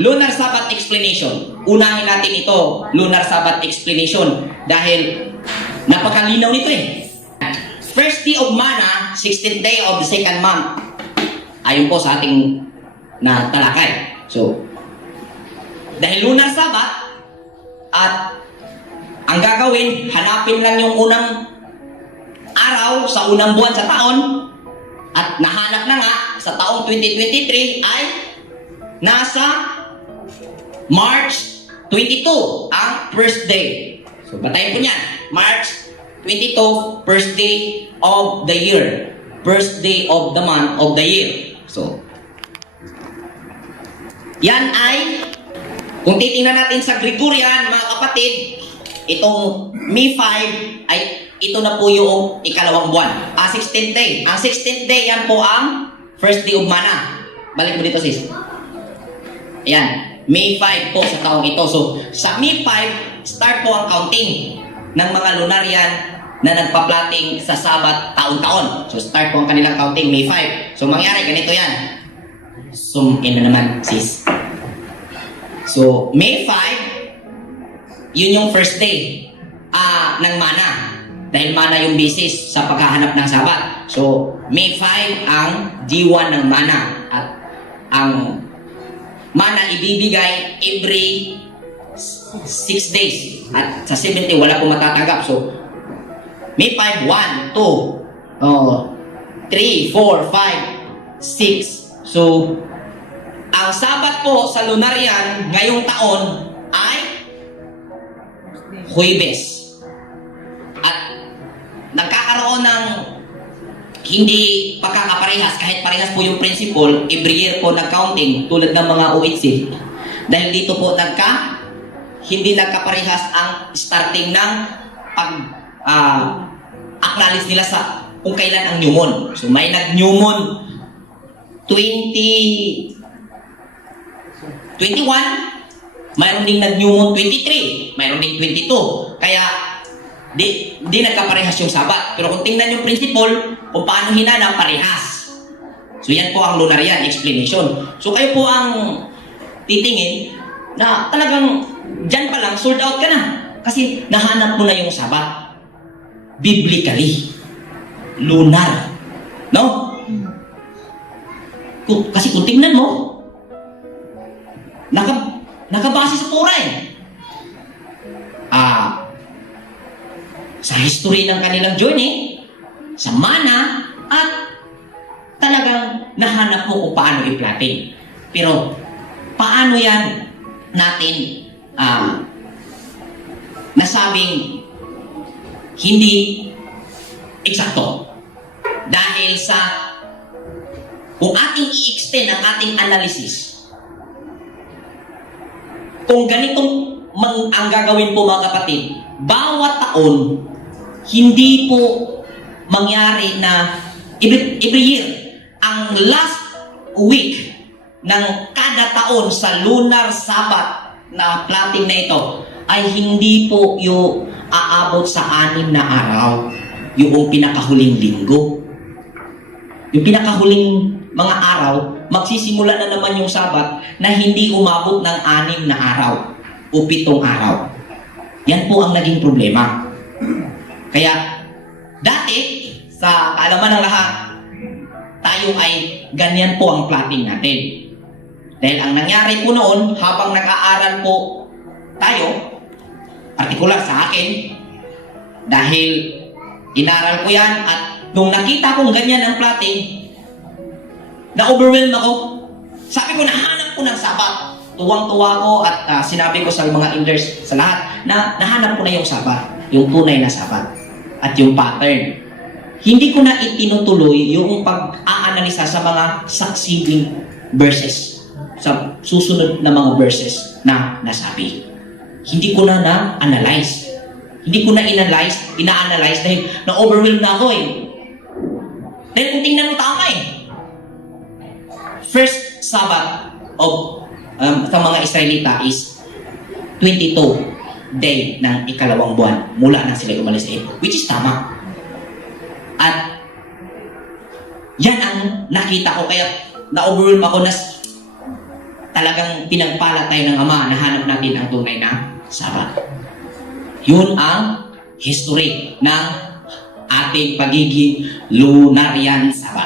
Lunar Sabbath explanation. Unahin natin ito, Lunar Sabbath explanation, dahil napakalinaw nito eh. First day of Mana, 16th day of the second month. Ayon po sa ating na talakay. So, dahil Lunar Sabbath, at ang gagawin, hanapin lang yung unang araw sa unang buwan sa taon, at nahanap na nga sa taong 2023 ay nasa March 22 ang first day. So, batayin po niyan. March 22, first day of the year. First day of the month of the year. So, yan ay, kung titingnan natin sa Gregorian, mga kapatid, itong May 5 ay ito na po yung ikalawang buwan. 16th day. Ang 16th day, yan po ang first day of Mana. Balik mo dito, sis. Ayan. May 5 po sa taong ito. So, sa May 5, start po ang counting ng mga lunaryan na nagpa-plotting sa Sabat taon-taon. So, start po ang kanilang counting May 5. So, mangyari, ganito yan. Zoom in na naman, sis. So, May 5, yun yung first day ng Mana. Dahil Mana yung basis sa paghahanap ng Sabat. So, May 5 ang D1 ng Mana. At ang Mana ibibigay every 6 days. At sa 7th day, wala pong matatanggap. So, May 5, 1, 2, 3, 4, 5, 6. So, ang Sabat po sa Lunaryan ngayong taon ay Huwebes. At nagkakaroon ng hindi pagkakaparehas, kahit parehas po yung principle, every year po nag-counting tulad ng mga OHC. Dahil dito po hindi nagkaparehas ang starting ng acknowledge nila sa kung kailan ang new moon. So may nag-new-moon 2021, mayroon ding nag-new moon 23, mayroon ding 22. Kaya di nagkaparehas yung Sabat. Pero kung tingnan yung principle, kung paano hinanap, parehas. So yan po ang Lunaryan explanation. So kayo po ang titingin na talagang dyan pa lang, sold out ka na. Kasi nahanap mo na yung Sabat. Biblically. Lunar. No? Kasi kung tingnan mo, nakabase sa Torah eh. Sa history ng kanilang journey, sa Mana, at talagang nahanap mo kung paano i-plotting. Pero, paano yan natin nasabing hindi eksakto? Dahil sa kung ating i-extend ang ating analysis, kung ganitong ang gagawin po mga kapatid, bawat taon, hindi po mangyari na every year, ang last week ng kada taon sa Lunar Sabbath na plotting na ito ay hindi po yung aabot sa 6 na araw, yung pinakahuling linggo. Yung pinakahuling mga araw, magsisimula na naman yung Sabat na hindi umabot ng 6 na araw o 7 araw. Yan po ang naging problema. Kaya, dati, sa kaalaman ng lahat, tayo ay ganyan po ang plotting natin. Dahil ang nangyari po noon, habang nag-aaral po tayo, partikular sa akin, dahil inaral ko yan, at nung nakita kong ganyan ang plotting, na-overwhelm ako. Sabi ko, nahanap ko ng Sabat. Tuwang-tuwa ko at sinabi ko sa mga elders, sa lahat, na nahanap ko na yung Sabat, yung tunay na Sabat, at yung pattern. Hindi ko na itinutuloy yung pag-aanalisa sa mga succeeding verses, sa susunod na mga verses na nasabi. Hindi ko na na-analyze. Hindi ko na ina-analyze dahil na-overwhelm na ako eh. Dahil kung tingnan mo tama eh. First Sabbath of sa mga Israelita is 22 day ng ikalawang buwan mula na sila umalis sa Egypt, which is tama. At yan ang nakita ko, kaya na-overwhelm ako na talagang pinagpala tayo ng Ama na hanap natin ang tunay na Sabat. Yun ang history ng ating pagiging lunarian Sabat.